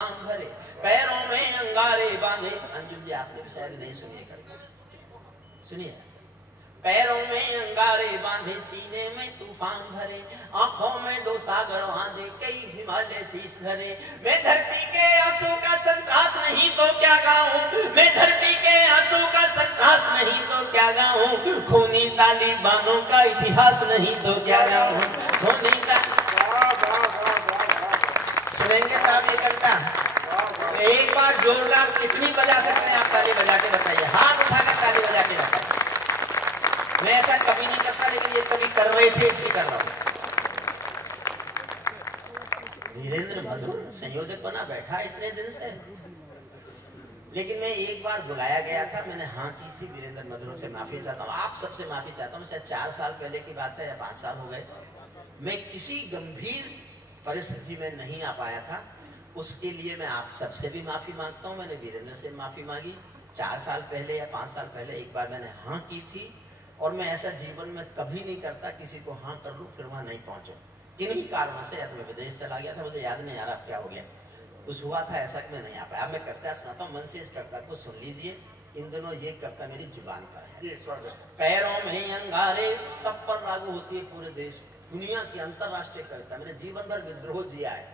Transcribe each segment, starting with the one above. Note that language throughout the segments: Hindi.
भरे, पैरों में अंगारे बांधे। अंजुम जी आपने भी शायद नहीं सुनिए, सुनिए। पैरों में अंगारे बांधे, सीने में तूफान भरे, आंखों में दो सागर आंधे, कई हिमालय शीश धरे। मैं धरती के आंसू का संतरास नहीं तो क्या गाऊं, मैं धरती के आंसू का संतरास नहीं तो क्या गाऊं, खूनी तालिबानों का इतिहास नहीं तो क्या गाऊं, खूनी सुनेंगे साहब ये कविता? एक बार जोरदार कितनी बजा सकते हैं आप? ताली बजा के बताइए, हाथ उठाकर ताली बजा के बताइए। मैं ऐसा कभी नहीं करता, लेकिन ये कभी कर रहे थे इसलिए कर रहा हूं। वीरेंद्र मधुर संयोजक बना बैठा इतने दिन से, लेकिन मैं एक बार बुलाया गया था, मैंने हाँ की थी। वीरेंद्र मधुर से माफी चाहता हूँ, आप सबसे माफी चाहता हूँ। शायद 4 साल पहले की बात है या 5 साल हो गए। मैं किसी गंभीर परिस्थिति में नहीं आ पाया था, उसके लिए मैं आप सबसे भी माफी मांगता हूँ। मैंने वीरेंद्र से माफी मांगी 4 साल पहले या 5 साल पहले एक बार मैंने हाँ की थी, और मैं ऐसा जीवन में कभी नहीं करता किसी को हाँ कर लूं फिर वहां नहीं पहुंचो। इन्हीं कारणों से मैं विदेश चला गया था, मुझे याद नहीं आ रहा क्या हो गया, कुछ हुआ था ऐसा कि मैं नहीं आ पाया। अब मैं करता सुनाता हूँ, मन से इस कर्ता को सुन लीजिए। इन दिनों ये कर्ता मेरी जुबान पर है। पैरों में अंगारे सब पर लागू होती है पूरे देश, दुनिया की अंतरराष्ट्रीय कविता। मैंने जीवन भर विद्रोह जिया है,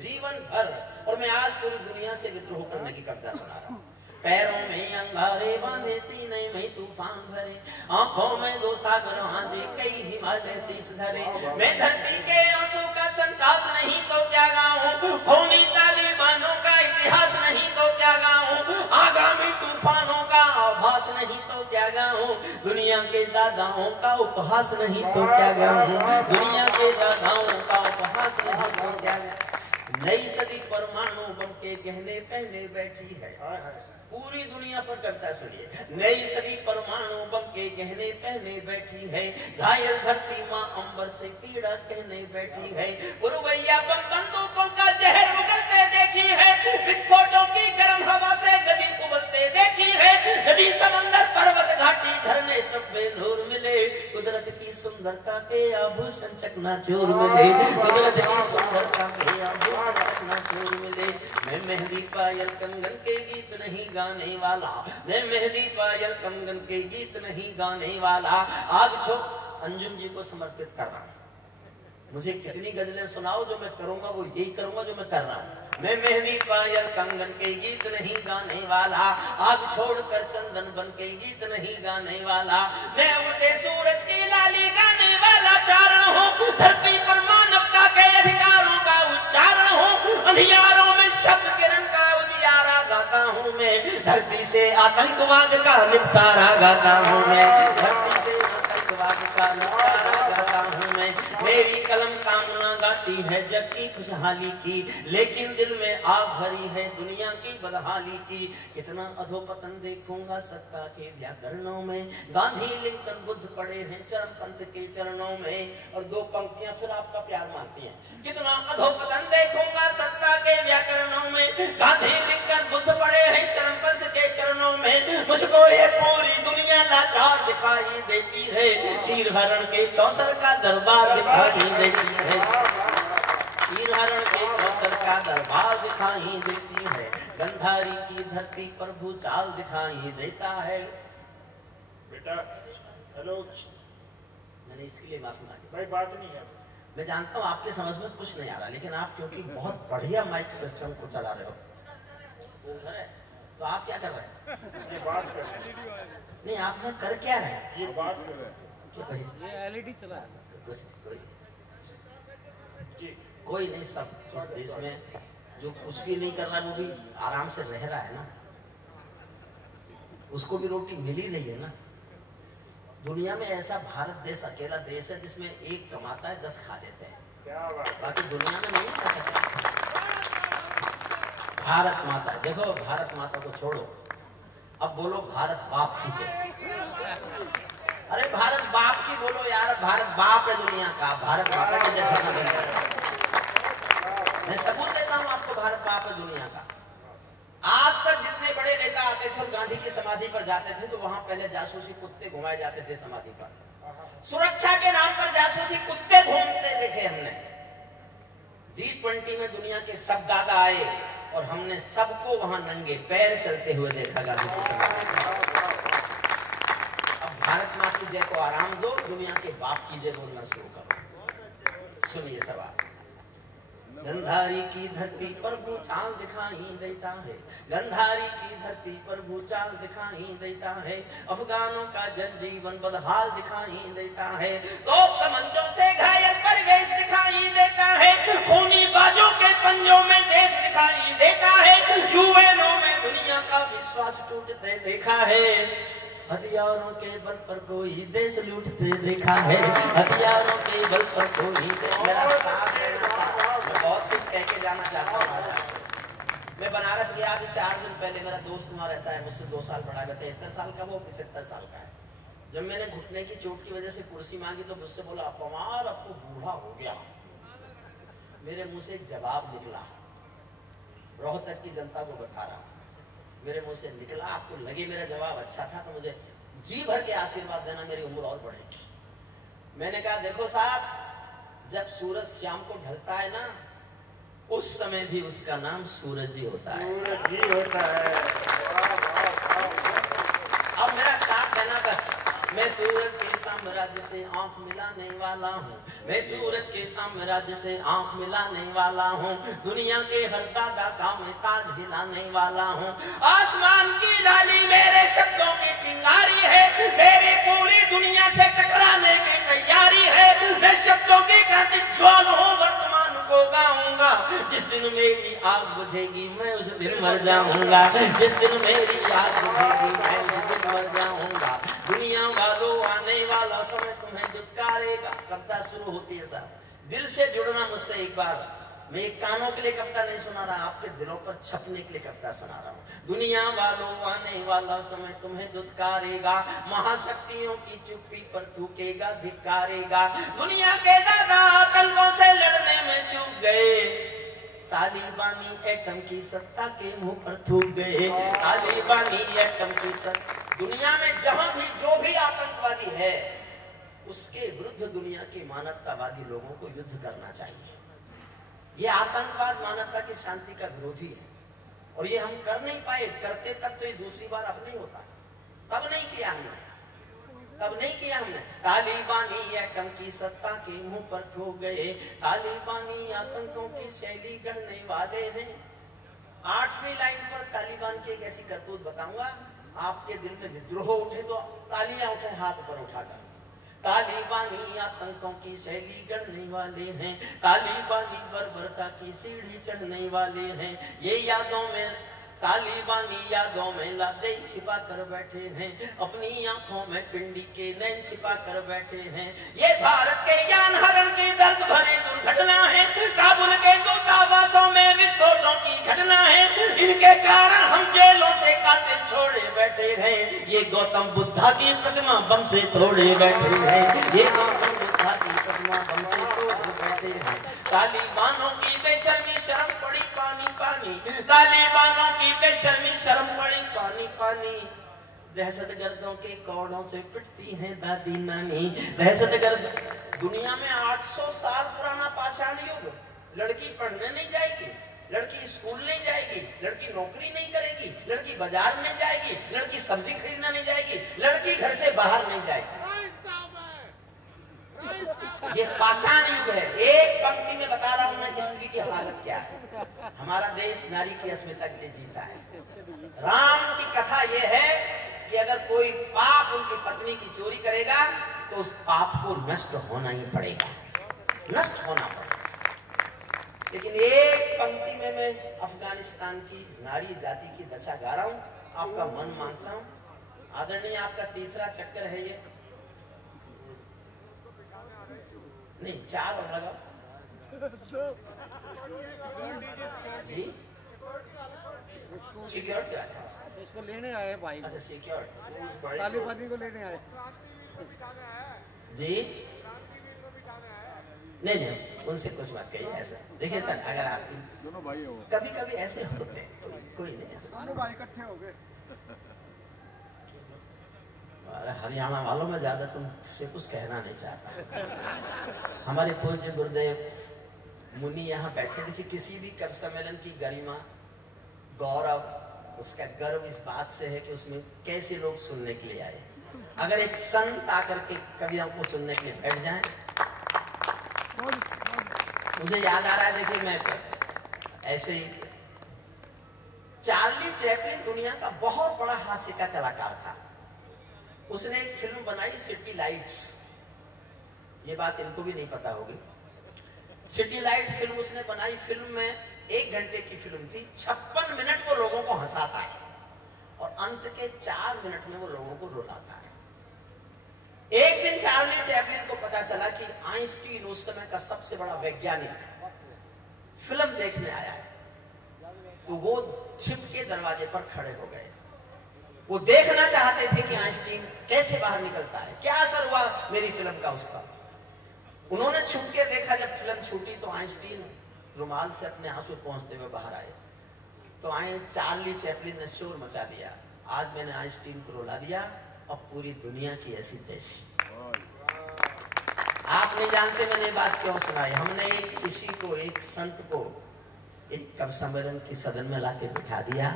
जीवन भर, और मैं आज पूरी दुनिया से विद्रोह करने की कविता सुना रहा हूँ। पैरों में अंगारे बांधे, सीने में तूफान भरे, आंखों में दो सागर आंधे, कई हिमालय शीश धरे। मैं धरती के आंसू का संतरास नहीं तो क्या गाऊं, खूनी तालिबानों का इतिहास नहीं तो क्या गाऊं, आगामी तूफानों का आभास नहीं तो क्या गाऊं, दुनिया के दादाओं का उपहास नहीं तो क्या गाऊं, दुनिया के दादाओं का उपहास नहीं तो क्या गाऊं। नई सदी परमाणु बम के गहने पहने बैठी है, पूरी दुनिया पर करता सुनिए। नई सदी परमाणु बम के गहने पहने बैठी है, घायल धरती माँ अंबर से पीड़ा कहने बैठी है। पुरवैया बम बंदूकों का जहर उगलते देखी है, विस्फोटों की गर्म हवा से नदी उबलते देखी है। नदी समंदर पर्वत घाटी झरने सब बेनूर मिले, कुदरत की सुंदरता के आभूषण चकनाचूर मिले, कुदरत की सुंदरता के आभूषण चकनाचूर मिले। मैं मेहंदी पायल कंगन के गीत नहीं गाने वाला, मैं मेहंदी पायल कंगन के गीत नहीं गाने वाला। आज छो अंजुम जी को समर्पित कर रहा हूँ। मुझे कितनी गजलें सुनाओ, जो मैं करूंगा वो यही करूंगा जो मैं कर रहा हूँ। मैं मेहंदी पायल कंगन के गीत नहीं गाने वाला, आग छोड़कर चंदन बन के गीत नहीं गाने वाला। मैं उगते सूरज की लाली गाने वाला चारण हूँ, धरती पर मानवता के अधिकारों का उच्चारण हूँ। अंधियारों में शब्द किरण का उजियारा गाता हूँ मैं, धरती से आतंकवाद का निपटारा गाता हूँ मैं, धरती से आतंकवाद का निपटारा गाता हूँ मैं। मेरी कलम कामना गाती है जग की खुशहाली की, लेकिन दिल में आग भरी है दुनिया की बदहाली की। कितना अधोपतन देखूंगा सत्ता के व्याकरणों में, गांधी लिंकन बुद्ध पड़े हैं चरमपंथ के चरणों में। और 2 पंक्तियां फिर आपका प्यार मांगती हैं। कितना अधोपतन देखूंगा सत्ता के व्याकरणों में, गांधी लिंकन बुद्ध पड़े हैं चरमपंथ के चरणों में। मुझको ये पूरी दुनिया लाचार दिखाई देती है, चीर हरण के चौसर का दरबार दिखाई देती है, चीर हरण के चौसर का दरबार दिखाई देती है। गंधारी की धरती पर भूचाल दिखाई देता है। बेटा हेलो, मैंने इसके लिए माफी मांगी भाई, बात नहीं है। मैं जानता हूँ आपके समझ में कुछ नहीं आ रहा, लेकिन आप क्योंकि बहुत बढ़िया माइक सिस्टम को चला रहे हो, वो घर है, तो आप क्या कर रहे हैं? ये बात कर रहे हैं। नहीं, आप में कर क्या रहे हैं? ये बात कर रहे हैं। ये एलईडी चला है। कोई नहीं, सब इस देश में जो कुछ भी नहीं कर रहा है वो भी आराम से रह रहा है ना, उसको भी रोटी मिल ही रही है ना। दुनिया में ऐसा भारत देश अकेला देश है जिसमें एक कमाता है 10 खा लेते हैं, बाकी दुनिया में नहीं खा सकता। भारत माता, देखो भारत माता को छोड़ो, अब बोलो भारत बाप की जय। अरे भारत बाप की बोलो यार, भारत बाप है दुनिया का, भारत माता के जैसा नहीं। मैं सबूत देता हूं आपको, भारत बाप है दुनिया का। आज तक जितने बड़े नेता आते थे और गांधी की समाधि पर जाते थे, तो वहां पहले जासूसी कुत्ते घुमाए जाते थे समाधि पर। सुरक्षा के नाम पर जासूसी कुत्ते घूमते देखे हमने। G20 में दुनिया के सब दादा आए और हमने सबको वहां नंगे पैर चलते हुए देखा गांधी के समय। अब भारत माँ की जय को आराम दो, दुनिया के बाप की जय बोलना शुरू करो। सुनिए सवाल। गंधारी की धरती पर भूचाल दिखाई देता है, गंधारी की धरती पर भूचाल दिखाई देता है, अफगानों का जनजीवन बदहाल दिखाई देता है, तो तमंचों से घायल परिवेश दिखाई देता है, खूनी बाजों के पंजों में देश दिखाई देता है, यूएनओ में दुनिया का विश्वास टूटते देखा है, हथियारों के बल पर कोई देश लूटते देखा है, हथियारों के बल पर कोई देश। मेरा साथ देना साथ, मैं बहुत कुछ कह के जाना चाहता हूँ आज आपसे। मैं बनारस गया अभी 4 दिन पहले, मेरा दोस्त वहाँ रहता है, मुझसे 2 साल बड़ा है, 73 साल का, वो 75 साल का है। जब मैंने घुटने की चोट की वजह से कुर्सी मांगी तो मुझसे बोला पवार अब तो बूढ़ा हो गया। मेरे मुंह से एक जवाब निकला, रोहतक की जनता को बता रहा हूँ, मेरे मुंह से निकला, आपको लगे मेरा जवाब अच्छा था तो मुझे जी भर के आशीर्वाद देना, मेरी उम्र और बढ़ेगी। मैंने कहा देखो साहब, जब सूरज शाम को ढलता है ना, उस समय भी उसका नाम सूरज ही होता है। सूरज ही होता है। अब मेरा साथ देना बस। मैं सूरज के साम्राज्य से आंख मिलाने वाला हूँ, मैं सूरज के साम्राज्य से आंख मिलाने वाला हूँ, दुनिया के हर दादा का मैं ताज हिलाने वाला हूँ, आसमान की लाली मेरे शब्दों की चिंगारी है, मेरी पूरी दुनिया से टकराने की तैयारी है, मैं शब्दों की क्रांति ज्वालाओं वर्तमान को गाऊंगा, जिस दिन मेरी आग बुझेगी मैं उस दिन मर जाऊंगा, जिस दिन मेरी आग बुझेगी मैं उस दिन मर जाऊंगा, दुनिया वालों आने वाला समय तुम्हें दुत्कारेगा। कविता शुरू होती है साहब, दिल से जुड़ना मुझसे एक बार। मैं एक कानों के लिए कविता नहीं सुना रहा, आपके दिलों पर छपने के लिए कविता सुना रहा हूँ। दुनिया वालों आने वाला समय तुम्हें दुत्कारेगा, महाशक्तियों की चुप्पी पर थूकेगा, धिक्कारेगा, दुनिया के दादा आतंकों से लड़ने में चूक गए, तालिबानी एटम की सत्ता के मुंह पर थूक गए, तालिबानी एटम की सत्ता। दुनिया में जहां भी जो भी आतंकवादी है, उसके विरुद्ध दुनिया के मानवतावादी लोगों को युद्ध करना चाहिए। ये आतंकवाद मानवता की शांति का विरोधी है, और ये हम कर नहीं पाए। करते तब तो ये दूसरी बार अब नहीं होता, तब नहीं किया हमने, तब नहीं किया हमने। तालिबानी एटम की सत्ता के मुंह पर थूक गए, तालिबानी आतंकों की शैली गढ़ने वाले हैं। 8वीं लाइन पर तालिबान की एक ऐसी करतूत बताऊंगा, आपके दिल में विद्रोह उठे तो तालियां उठे हाथ ऊपर उठाकर। तालिबानी आतंकों की शैली गढ़ने वाले हैं, तालिबानी बर्बरता की सीढ़ी चढ़ने वाले हैं, ये यादों में तालिबानी यादों में लादे छिपा कर बैठे हैं, अपनी आंखों में पिंडी के नैन छिपा कर बैठे हैं, ये भारत के यान हरण की दर्द भरी दुर्घटना है, काबुल के दूतावासों में विस्फोटों की घटना है, इनके कारण हम जेलों से कातिल छोड़े बैठे हैं, ये गौतम बुद्धा की प्रतिमा बम से तोड़े बैठे हैं, ये गौतम बुद्धा की प्रतिमा बम से तोड़े बैठे हैं, तालिबानों की बेशर्मी शर्म पड़ी पानी पानी, तालिबानों की बेशर्मी शर्म पड़ी पानी पानी, दहशतगर्दों के कौड़ों से पिटती हैं दादी नानी, दहशतगर्द। दुनिया में 800 साल पुराना पाषाण युग, लड़की पढ़ने नहीं जाएगी, लड़की स्कूल नहीं जाएगी, लड़की नौकरी नहीं करेगी, लड़की बाजार नहीं जाएगी, लड़की सब्जी खरीदना नहीं जाएगी, लड़की घर से बाहर नहीं जाएगी। ये पाषाण युग है। एक पंक्ति में बता रहा हूं मैं स्त्री की हालत क्या है। हमारा देश नारी की अस्मिता के लिए जीता है। राम की कथा यह है कि अगर कोई पाप उनकी पत्नी की चोरी करेगा तो उस पाप को नष्ट होना ही पड़ेगा, नष्ट होना पड़ेगा। लेकिन एक पंक्ति में मैं अफगानिस्तान की नारी जाति की दशा गा रहा हूं, आपका मन मांगता हूं। आदरणीय, आपका तीसरा चक्कर है ये, नहीं 4 और लगाओ जी। सिक्योरिटी वाले इसको लेने आए भाई। अच्छा, सिक्योरिटी तालिबानी को लेने आए जी। नहीं नहीं, उनसे कुछ बात कहिए ऐसा। देखिए सर, अगर आप दोनों भाई हो, कभी कभी ऐसे होते हैं, कोई नहीं, दोनों भाई इकट्ठे हो गए। हरियाणा वालों में ज्यादा तुमसे कुछ कहना नहीं चाहता। हमारे पूज्य गुरुदेव मुनि यहाँ बैठे, देखिए किसी भी कवि सम्मेलन की गरिमा गौरव, उसका गर्व इस बात से है कि उसमें कैसे लोग सुनने के लिए आए। अगर एक संत आकर के कवियों को सुनने के लिए बैठ जाए, मुझे याद आ रहा है, देखिए मैं ऐसे ही, चार्ली चैपलिन दुनिया का बहुत बड़ा हास्य का कलाकार था। उसने एक फिल्म बनाई सिटी लाइट्स, ये बात इनको भी नहीं पता होगी। सिटी लाइट फिल्म उसने बनाई। फिल्म में 1 घंटे की फिल्म थी, 56 मिनट वो लोगों को हंसाता है और अंत के 4 मिनट में वो लोगों को रुलाता है। एक दिन चार्ली चैपलिन को पता चला कि आइंस्टीन उस समय का सबसे बड़ा वैज्ञानिक फिल्म देखने आया है, तो वो छिप के दरवाजे पर खड़े हो गए। वो देखना चाहते थे कि आइंस्टीन कैसे बाहर निकलता है, क्या असर हुआ मेरी फिल्म का उस पर। उन्होंने छुप के देखा, जब फिल्म छूटी तो आइंस्टीन रुमाल से अपने आंसू पहुंचते हुए बाहर आए। तो चार्ली चैपलिन ने शोर मचा दिया, आज मैंने आइंस्टीन को रुला दिया, अब पूरी दुनिया की ऐसी तैसी। आप नहीं जानते मैंने ये बात क्यों सुनाई। हमने किसी को, एक संत को एक कवि सम्मेलन की सदन में लाके बिठा दिया,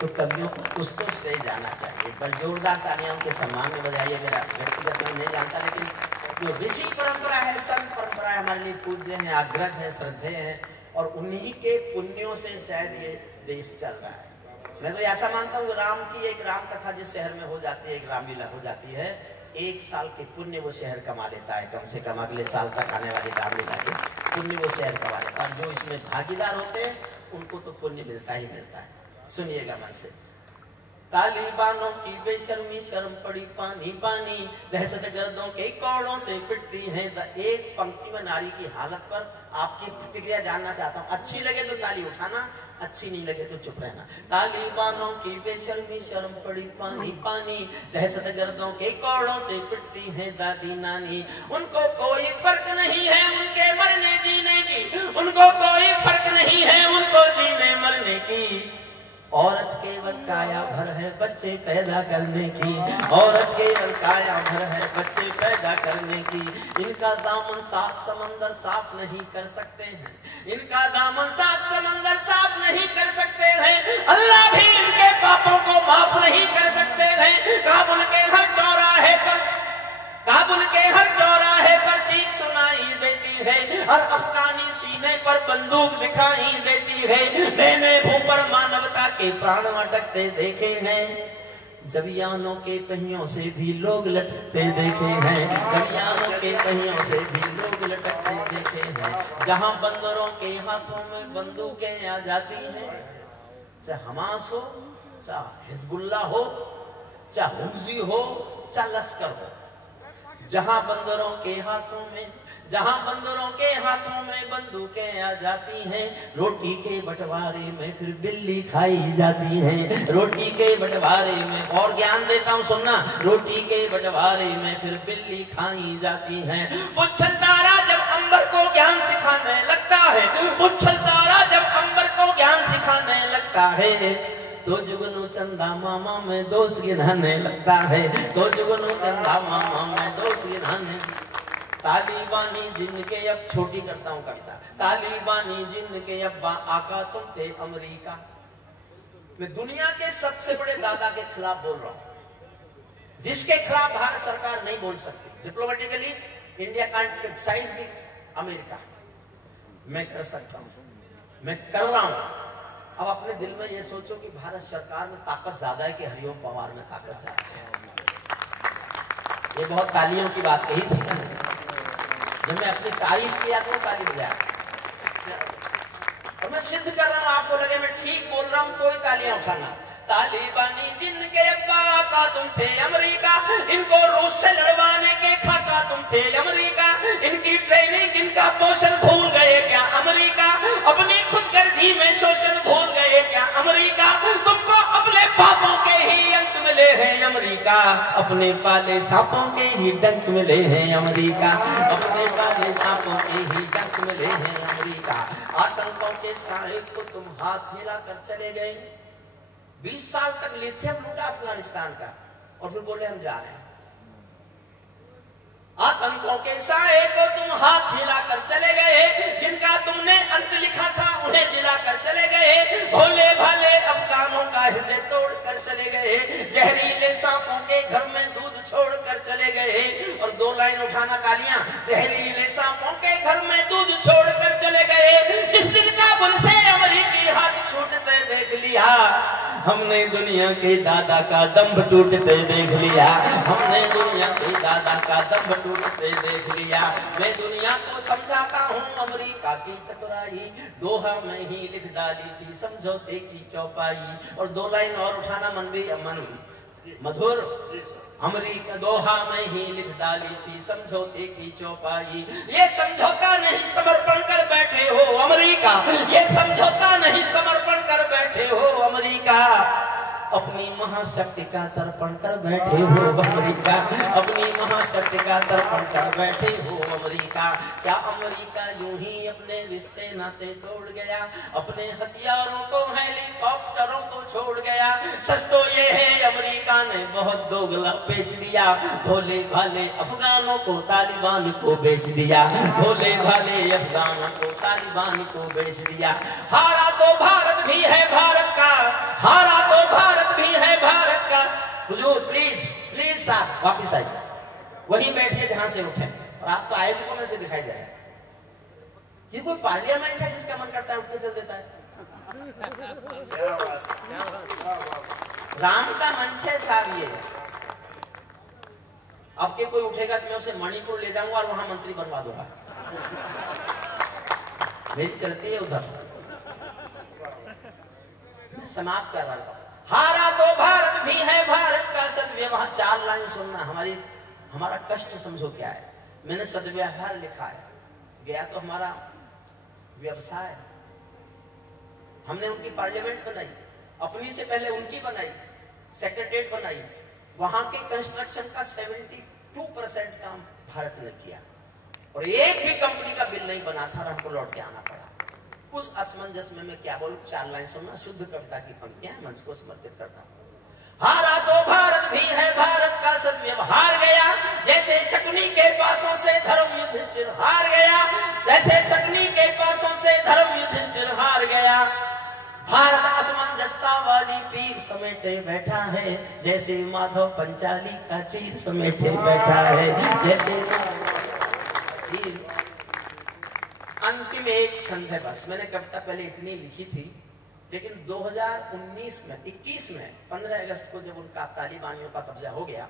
तो कवियों को कुछ तो श्रेय जाना चाहिए। पर जोरदार तालियां उनके सम्मान में बजाइए। मेरा व्यक्तिगत मैं नहीं जानता, लेकिन जो ऋषि परंपरा है, संत परंपरा है, हमारे लिए पूज्य है, अग्रज है, श्रद्धेय है, और उन्हीं के पुण्यों से शायद ये देश चल रहा है। मैं तो ऐसा मानता हूँ, राम की एक राम कथा जिस शहर में हो जाती है, एक रामलीला हो जाती है, 1 साल के पुण्य वो शहर कमा लेता है, कम से कम अगले साल तक आने वाली रामलीला के पुण्य वो शहर कमा लेता है। जो इसमें भागीदार होते हैं उनको तो पुण्य मिलता ही मिलता है। सुनिएगा मन से। तालिबानों की बेशर्मी, शर्म पड़ी पानी पानी, दहशत गर्दों के कौड़ों से पिटती है। एक पंक्ति में नारी की हालत पर आपकी प्रतिक्रिया जानना चाहता हूँ। अच्छी लगे तो ताली उठाना, अच्छी नहीं लगे तो चुप रहना। तालिबानों की बेशर्मी, शर्म पड़ी पानी पानी, दहशत गर्दों के कौड़ों से पिटती है दादी नानी। उनको कोई फर्क नहीं है उनके मरने जीने की, उनको कोई फर्क नहीं है उनको जीने मरने की। औरत केवल काया भर है बच्चे पैदा करने की, औरत केवल काया भर है बच्चे पैदा करने की। इनका दामन 7 समंदर साफ नहीं कर सकते हैं, इनका दामन 7 समंदर साफ नहीं कर सकते हैं। अल्लाह भी इनके पापों को माफ नहीं कर सकते हैं। काबुल के हर चौराहे पर चीख सुनाई देती है और अफगानी सीने पर बंदूक दिखाई देती है। मैंने भूमि पर मानवता के प्राण अटकते देखे हैं, जबियानों के पहियों से भी लोग लटकते देखे हैं, जबियानों के पहियों से भी लोग लटकते देखे हैं। जहां बंदरों के हाथों में बंदूकें आ जाती हैं, चाहे हमास हो, चाहे हिजबुल्ला हो, चाहे हुमजी हो, चाहे लश्कर हो, जहां बंदरों के हाथों में बंदूकें आ जाती हैं, रोटी के बंटवारे में फिर बिल्ली खाई जाती है। रोटी के बंटवारे में, और ज्ञान देता हूं सुनना, रोटी के बंटवारे में फिर बिल्ली खाई जाती है। उछल तारा जब अंबर को ज्ञान सिखाने लगता है, उछल तारा जब अंबर को ज्ञान सिखाने लगता है, तो जुगनू चंदा मामा में दोस्त गिनाने लगता है, तो जुगनू चंदा मामा में दोस्त गिनाने। तालिबानी जिनके, अब छोटी करता हूँ कविता, तालिबानी जिनके अब्बा आका तुम थे अमेरिका। मैं दुनिया के सबसे बड़े दादा के खिलाफ बोल रहा हूँ, जिसके खिलाफ भारत सरकार नहीं बोल सकती। Diplomatically India can't criticise the America. मैं कर सकता हूँ, मैं कर रहा हूँ। अब अपने दिल में ये सोचो कि भारत सरकार में ताकत ज्यादा है कि हरिओम पवार में ताकत ज्यादा है। ये बहुत तालियों की बात कही थी ना, जब मैं अपनी तारीफ किया तो ताली बजा, और मैं सिद्ध कर रहा हूँ, आपको लगे मैं ठीक बोल रहा हूँ तो ही तालियां उठाना। तालिबानी जिनके अब्बा का तुम थे अमेरिका, इनको रूस से लड़वाने के खाका तुम थे अमेरिका। इनकी ट्रेनिंग, इनका पोषण भूल गए क्या अमेरिका? अपनी खुदगर्जी में शोषण भूल गए क्या अमेरिका? तुमको अपने पापों के ही अंत मिले हैं अमेरिका, अपने पाले सांपों के ही डंक मिले हैं अमेरिका, अपने पाले सांपों के ही डंक मिले हैं अमेरिका। आतंकों के साए को तुम हाथ हिलाकर चले गए, 20 साल तक लिथियम लूटा अफगानिस्तान का, और फिर बोले हम जा रहे हैं। आतंकों के साए को तुम हाथ हिलाकर चले गए, जिनका तुमने अंत लिखा था उन्हें जिलाकर चले गए। भोले भाले बजाना तालियां। जहरीले सांपों के घर में दूध छोड़कर चले गए, जिस दिन काबुल से अमरीकी हाथ छूटते देख लिया, हमने दुनिया के दादा का दम्भ टूटते देख लिया, हमने दुनिया के दादा का दम्भ टूटते देख लिया। मैं दुनिया को समझाता हूँ अमरीका की चतुराई, दोहा में ही लिख डाली थी समझौते की चौपाई। और 2 लाइन और उठाना मन भी मन मधुर। अमरीका दोहा में ही लिख डाली थी समझौते की चौपाई। ये समझौता नहीं समर्पण कर बैठे हो अमरीका, ये समझौता नहीं समर्पण कर बैठे हो अमरीका, अपनी महाशक्ति का तर्पण कर बैठे हो अमरीका, अपनी महाशक्ति का तर्पण कर बैठे हो अमरीका। क्या अमरीका यूं ही अपने रिश्ते नाते तोड़ गया, अपने हथियारों को हेलीकॉप्टरों को छोड़ गया? सच तो ये है अमरीका ने बहुत दोगला बेच दिया, भोले भाले अफगानों को तालिबान को बेच दिया, भोले भाले अफगानों को तालिबान को बेच दिया। हारा तो भारत भी है भारत का, हारा तो भारत भी है भारत का। हुजूर प्लीज प्लीज साहब वापिस आइए, वहीं बैठिए जहां से उठे। और आप तो आयोजकों में से दिखाई दे रहे हैं। ये कोई पार्लियामेंट है जिसका मन करता है उठ के चल देता है? राम का मंच है साहब ये। अब के कोई उठेगा तो मैं उसे मणिपुर ले जाऊंगा और वहां मंत्री बनवा दूंगा। मेरी चलती है उधर। मैं समाप्त कर रहा हूं। हारा तो भारत भी है भारत का सद्व्यवहार। 4 लाइन सुनना, हमारा कष्ट समझो क्या है। मैंने सद्व्यवहार लिखा है, गया तो हमारा व्यवसाय। हमने उनकी पार्लियामेंट बनाई, अपनी से पहले उनकी बनाई, सेक्रेटरीट बनाई। वहां के कंस्ट्रक्शन का 72% काम भारत ने किया और एक भी कंपनी का बिल नहीं बना था, हमको लौट के आना पड़ा। उस असमंजस में मैं क्या बोलूं? 4 लाइन सुनना, शुद्ध कविता की पंक्तियां मंच को समर्पित करता हूं। हारा तो भारत भी है भारत का सद्व्यवहार गया, जैसे शकुनी के पासों से धर्म युधिष्ठिर हार गया, जैसे शकुनी के पासों से धर्म युधिष्ठिर हार गया। भारत असमंजसता वाली पीर समेटे बैठा है, जैसे माधव पंचाली का चीर समेटे बैठा है, जैसे चीर। अंतिम एक छंद है बस। मैंने कविता पहले इतनी लिखी थी, लेकिन 2019 में 21 में 15 अगस्त को जब उनका तालिबानियों का कब्जा हो गया,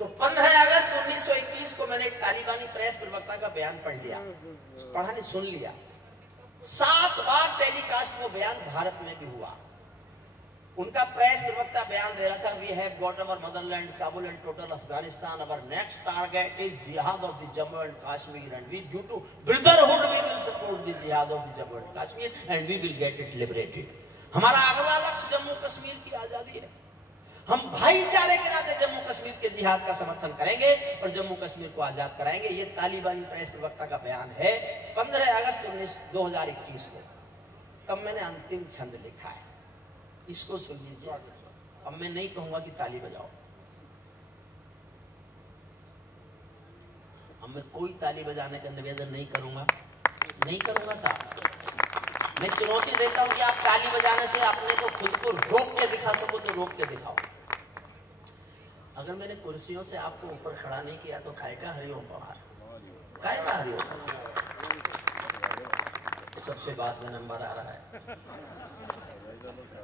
तो 15 अगस्त 1921 को मैंने एक तालिबानी प्रेस प्रवक्ता का बयान पढ़ लिया, पढ़ा नहीं सुन लिया। 7 बार टेलीकास्ट वो बयान भारत में भी हुआ। उनका प्रेस प्रवक्ता बयान दे रहा था, we have got our motherland Kabul and total Afghanistan, our next target is jihad of the Jammu and Kashmir and we due to brotherhood we will support the jihad of the Jammu and Kashmir and we will get it liberated. हमारा अगला लक्ष्य जम्मू कश्मीर की आजादी है। हम भाईचारे के नाते जम्मू कश्मीर के जिहाद का समर्थन करेंगे और जम्मू कश्मीर को आजाद कराएंगे। ये तालिबानी प्रेस प्रवक्ता का बयान है 15 अगस्त 2021 को। तब मैंने अंतिम छंद लिखा है, इसको सुन लीजिए। अब मैं नहीं कहूंगा कि ताली बजाओ, अब मैं कोई ताली बजाने का निवेदन नहीं करूंगा, नहीं करूंगा साहब। मैं चुनौती देता हूं कि आप ताली बजाने से अपने को खुद को रोक के दिखा सको तो रोक के दिखाओ। अगर मैंने कुर्सियों से आपको ऊपर खड़ा नहीं किया तो काय का हरिओम पवार, काय का हरिओम। सबसे बाद में नंबर आ रहा है,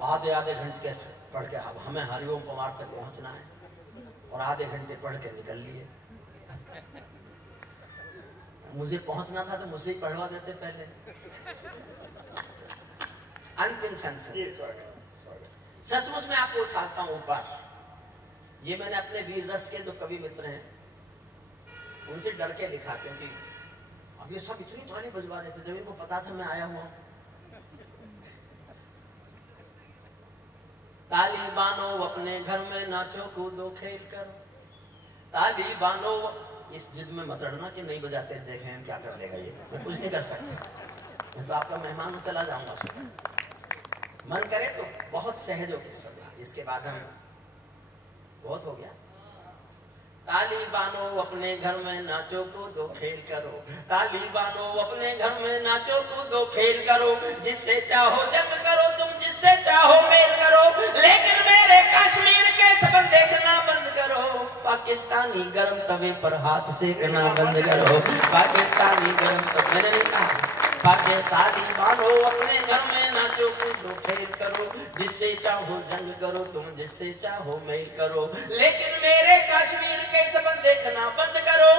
आधे घंटे पढ़ के हमें हरिओम पवार तक पहुंचना है और आधे घंटे पढ़ के निकल लिए। मुझे पहुंचना था तो मुझे ही पढ़वा देते पहले। अंतिम सचमुच में आपको उछालता हूं ऊपर। ये मैंने अपने वीर रस के जो कवि मित्र हैं उनसे डर के लिखा, क्योंकि अब ये सब इतनी ताली बजवा रहे थे जब इनको पता था मैं आया हुआ। तालिबानों अपने घर में नाचो कूदो खेल करो, तालिबानों। इस जिद में मत अड़ना कि नहीं बजाते देखें हम क्या कर लेगा ये, मैं कुछ नहीं कर सकता, मैं तो आपका मेहमान हूं, चला जाऊंगा। मन करे तो बहुत सहज होके सुनना, इसके बाद हम बहुत हो गया। तालिबानों अपने घर में नाचो कूदो खेल करो, तालिबानों अपने घर में नाचो कूदो खेल करो, जिससे चाहो जंग करो तुम, जिससे चाहो मेल करो, लेकिन मेरे कश्मीर के सबक देखना बंद करो। पाकिस्तान पाकिस्तानी गरम तवे पर हाथ सेकना बंद करो। पाकिस्तानी गरम तवे, मैंने नहीं कहा पाकिस्तानी बांधो अपने घर में, नाचो कूदो खेल करो, जिससे चाहो जंग करो तुम, जिससे चाहो मेल करो, लेकिन मेरे कश्मीर के सपन देखना बंद करो,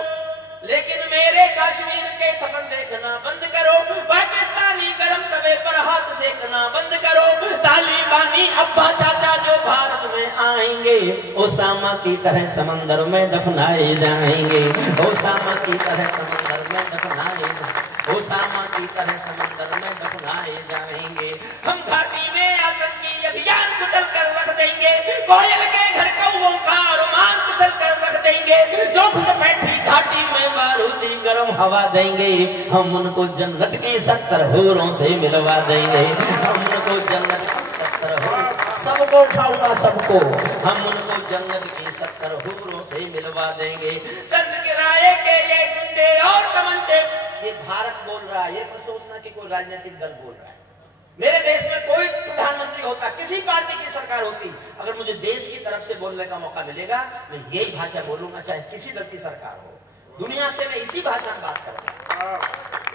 लेकिन मेरे कश्मीर के सपन देखना बंद करो। पाकिस्तानी गरम तवे पर हाथ सेकना बंद करो। तालिबानी अब्बा चाचा जो भारत में आएंगे, ओसामा की तरह समंदर में दफनाए जाएंगे, ओसामा की तरह समंदर में दफनाए जाएंगे, ओसामा की तरह समंदर में दफनाए जाएंगे। हम घाटी में आतंकी अभियान कुचल कर रख देंगे, कोयल के घर कौओं का अरमान कुचल कर रख देंगे, जो घुसपैठी घाटी में बारूदी गर्म हवा देंगे, हम उनको जन्नत की 70 हूरों से मिलवा देंगे, हम उनको जन्नत की 70 हूर, सबको उठाऊंगा सबको, हम उनको जन्नत की 70 हूरों से मिलवा देंगे। चंद किराए के ये गुंडे और तमंचे, ये भारत बोल रहा है, ये मत सोचना कि कोई राजनीतिक दल बोल रहा है। मेरे देश में कोई प्रधानमंत्री होता, किसी पार्टी की सरकार होती, अगर मुझे देश की तरफ से बोलने का मौका मिलेगा, मैं यही भाषा बोलूंगा, चाहे किसी दल की सरकार हो। दुनिया से मैं इसी भाषा में बात करूंगा।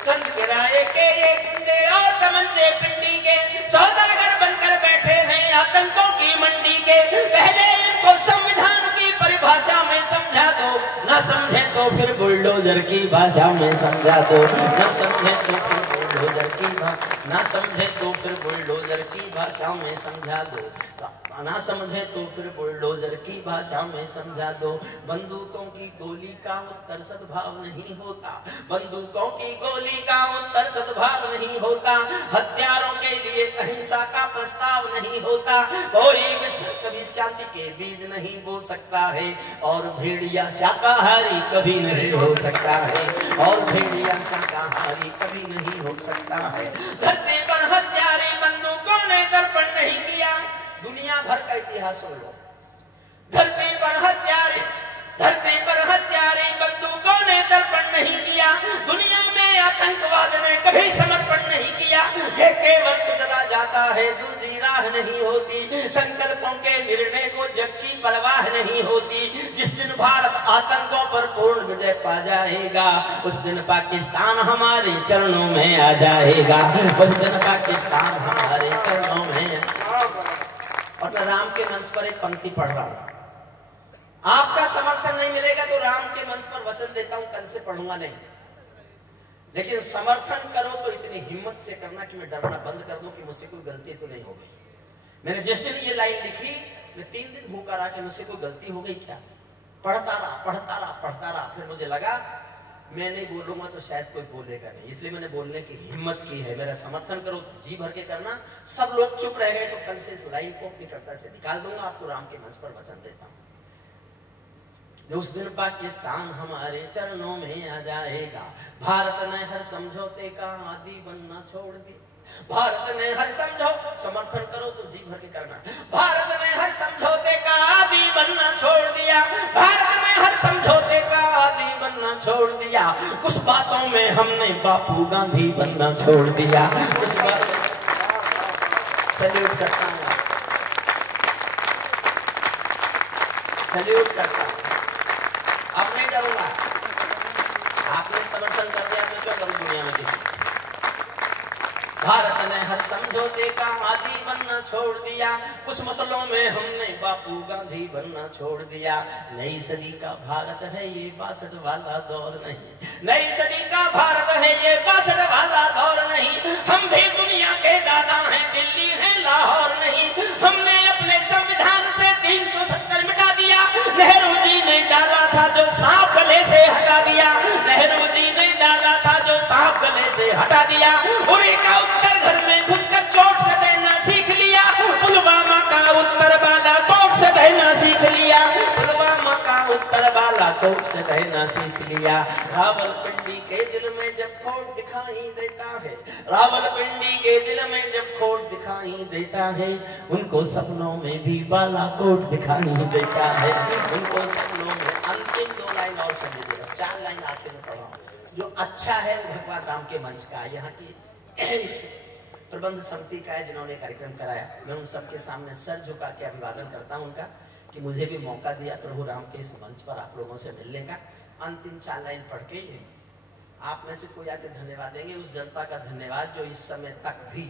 चंद किराए के ये गुंडे और तमंचे पिंडी के सौदागर बनकर बैठे हैं आतंकों की मंडी के, पहले इनको संविधान की परिभाषा में समझा दो, न समझे तो फिर बुलडोजर की भाषा में समझा दो, न समझे तो फिर बुलडोजर की ना समझे तो फिर बुलडोजर की भाषा में समझा दो, ना समझे तो फिर बुलडोजर की भाषा में समझा दो। बंदूकों की गोली का उत्तर सद्भाव नहीं होता, बंदूकों की गोली का उत्तर सद्भाव नहीं होता, हथियारों के लिए अहिंसा का प्रस्ताव नहीं होता, कोई विस्तर कभी शांति के बीज नहीं बो सकता है, और भेड़िया शाकाहारी कभी नहीं हो सकता है, और भेड़िया शाकाहारी कभी नहीं हो सकता है। धरती पर हत्यारे बंदूकों ने दर्पण नहीं किया, दुनिया भर का इतिहास सुन लो। धरती पर हत्यारे बंदूकों ने दर्पण नहीं किया, दुनिया में आतंकवाद ने कभी समर्पण नहीं किया, ये केवल कुचला जाता है, दूसरी राह नहीं होती, संकल्पों के निर्णय को जग की परवाह नहीं होती। जिस दिन भारत आतंकों पर पूर्ण विजय पा जाएगा, उस दिन पाकिस्तान हमारे चरणों में आ जाएगा, उस दिन पाकिस्तान हमारे चरणों में। और मैं राम के मंच पर एक पंक्ति पढ़ रहा हूं, आपका समर्थन नहीं मिलेगा तो राम के मंच पर वचन देता हूं कल से पढ़ूंगा नहीं, लेकिन समर्थन करो तो इतनी हिम्मत से करना कि मैं डरना बंद कर दूं कि मुझसे कोई गलती तो नहीं हो गई। मैंने जिस दिन ये लाइन लिखी, मैं 3 दिन भूखा रहा कि मुझसे कोई गलती हो गई क्या, पढ़ता रहा, फिर मुझे लगा मैं नहीं बोलूंगा तो शायद कोई बोलेगा नहीं, इसलिए मैंने बोलने की हिम्मत की है। मेरा समर्थन करो, जी भर के करना। सब लोग चुप रह गए तो कल से इस लाइन को अपनी कर्ता से निकाल दूंगा, आपको राम के मंच पर वचन देता हूं। उस दिन पाकिस्तान हमारे चरणों में आ जाएगा, भारत ने हर समझौते का आदि बनना छोड़ दिया, भारत ने हर समर्थन करो तो जी भर के करना, भारत ने हर समझौते का आदि बनना छोड़ दिया, भारत ने हर समझौते का आदि बनना छोड़ दिया, कुछ बातों में हमने बापू गांधी बनना छोड़ दिया, कुछ बातों। सैल्यूट करता हूँ, सैल्यूट करता हूँ, अब नहीं डरूंगा, आपने समर्थन कर दिया, मैं क्यों करूं दुनिया में किसी से। भारत ने हर समझौते का आदि बनना छोड़ दिया, कुछ मसलों में हमने बापू गांधी बनना छोड़ दिया, नई सदी का भारत है ये 62 वाला दौर नहीं, नई सदी का भारत है ये 62 वाला दौर नहीं, हम भी दुनिया के दादा हैं, दिल्ली है लाहौर नहीं, हमने अपने संविधान से 370 मिटा दिया, नेहरू जी ने डाला था जो सांप गले से हटा दिया, नेहरू जी ने डाला था जो सांप गले से हटा दिया, उरी का उत्तर घर में घुसकर चोट से देना सीख लिया, पुलवामा का उत्तर बालाकोट से देना सीख लिया, पुलवामा का उत्तर बालाकोट से देना सीख लिया। रावलपिंडी के दिल में जब खोट दिखाई देता है, रावलपिंडी के दिल में जब खोट दिखाई देता है, उनको सपनों में भी बालाकोट दिखाई देता है, उनको सपनों में। अंतिम 2 लाइन और समझिए, बस 4 लाइन आखिर में पढ़ा जो अच्छा है भगवान राम के मंच का, यहाँ की इस प्रबंध समिति का है जिन्होंने कार्यक्रम कराया, मैं उन सबके सामने सर झुका के अभिवादन करता हूँ उनका कि मुझे भी मौका दिया प्रभु राम के इस मंच पर आप लोगों से मिलने का। अंतिम 4 लाइन पढ़ के आप में से कोई आके धन्यवाद देंगे, उस जनता का धन्यवाद जो इस समय तक भी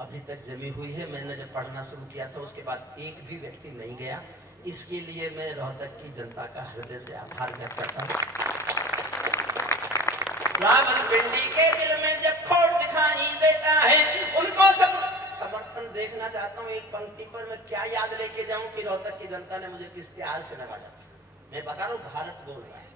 अभी तक जमी हुई है। मैंने जब पढ़ना शुरू किया था उसके बाद एक भी व्यक्ति नहीं गया। इसके लिए मैं रोहतक की जनता का हृदय से आभार व्यक्त करता हूँ। रावलपिंडी के दिल में जब खोट दिखाई देता है, उनको सब समर्थन देखना चाहता हूँ। एक पंक्ति पर मैं क्या याद लेके जाऊं कि रोहतक की जनता ने मुझे किस प्यार से नवाजा था। मैं बता रहा हूँ, भारत बोल रहा है,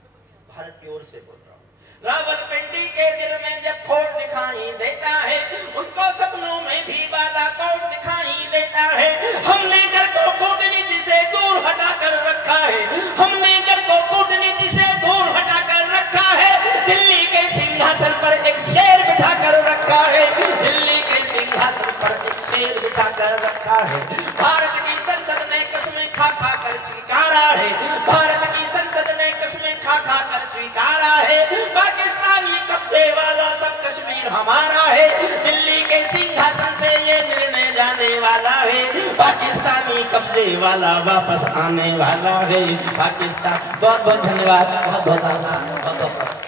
भारत की ओर से बोल रहा हूँ। रावलपिंडी के दिल में जब खोट दिखाई देता है, उनको सपनों में भी बालाकोट दिखाई देता है। हमने डर को कूटनीति से दूर हटाकर रखा है, हमने डर को कूटनीति से दूर हटाकर रखा है। दिल्ली के सिंहासन पर एक शेर बिठाकर रखा है, दिल्ली के सिंहासन पर एक शेर बिठाकर रखा है। भारत की संसद ने कसमें खा खा कर स्वीकारा है, भारत की संसद ने कसमें खा खा कर स्वीकारा है। पाकिस्तानी कब्जे वाला सब कश्मीर हमारा है, दिल्ली के सिंहासन से ये निर्णय जाने वाला है। पाकिस्तानी कब्जे वाला वापस आने वाला है। पाकिस्तान बहुत बहुत धन्यवाद, बहुत बहुत आभार, बहुत बहुत